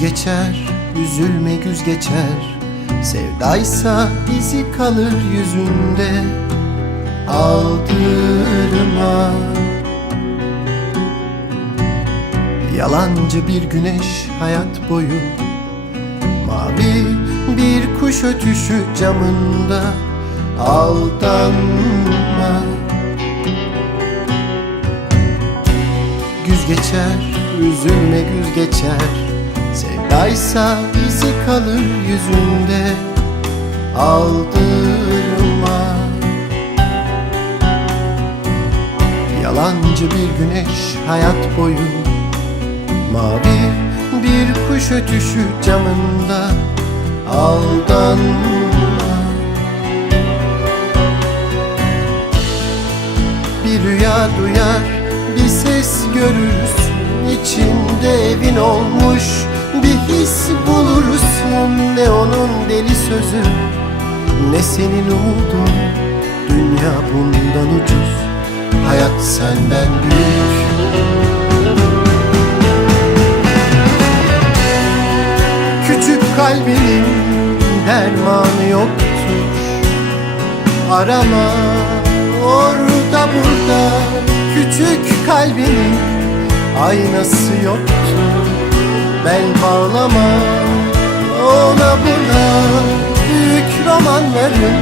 geçer, üzülme güz geçer. Sevdaysa izi kalır yüzünde Aldırma. Yalancı bir güneş hayat boyu Mavi bir kuş ötüşü camında Aldanma. Güz geçer, üzülme güz geçer Sevdaysa izi kalır yüzünde Aldırma. Yalancı bir güneş hayat boyu Mavi bir kuş ötüşü camında Aldanma. Bir rüya duyar, bir ses görürsün İçinde evin olmuş bir his bulursun Ne onun deli sözü, ne senin umudun. Dünya bundan ucuz, hayat senden büyük. Küçük kalbinin dermanı yoktur. Arama orada burada Küçük kalbinin aynası yoktur Bel bağlama ona buna Büyük romanların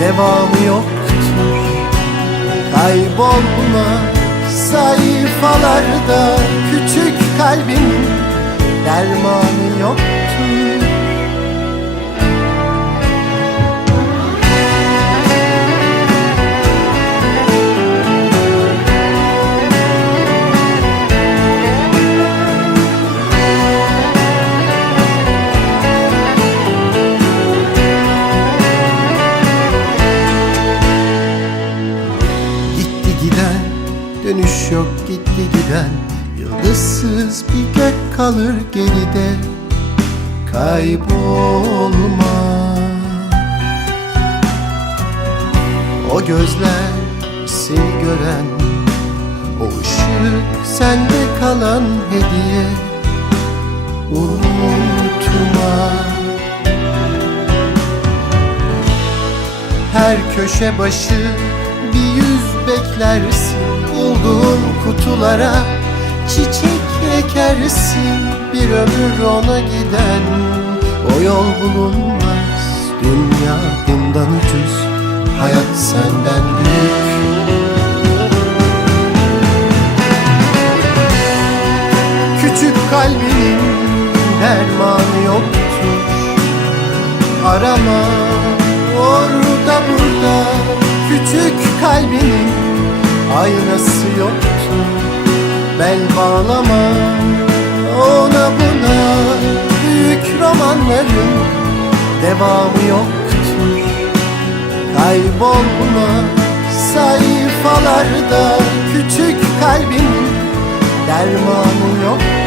devamı yoktur. Kaybolma sayfalarda Küçük kalbinin dermanı yoktur yok gitti giden. Yıldızsız bir gök kalır geride. Kaybolma O gözler seni gören. O ışık sende kalan hediye. Unutma. Her köşe başı bir yüz beklersin Bulduğun kutulara. Çiçek ekersin Bir ömür ona giden. O yol bulunmaz Dünya bundan ucuz, hayat senden büyük. Küçük kalbinin dermanı yoktur. Arama orada burada. Küçük kalbinin aynası yoktur Bel bağlama ona buna Büyük romanların devamı yoktur Kaybolma sayfalarda Küçük kalbinin dermanı yoktur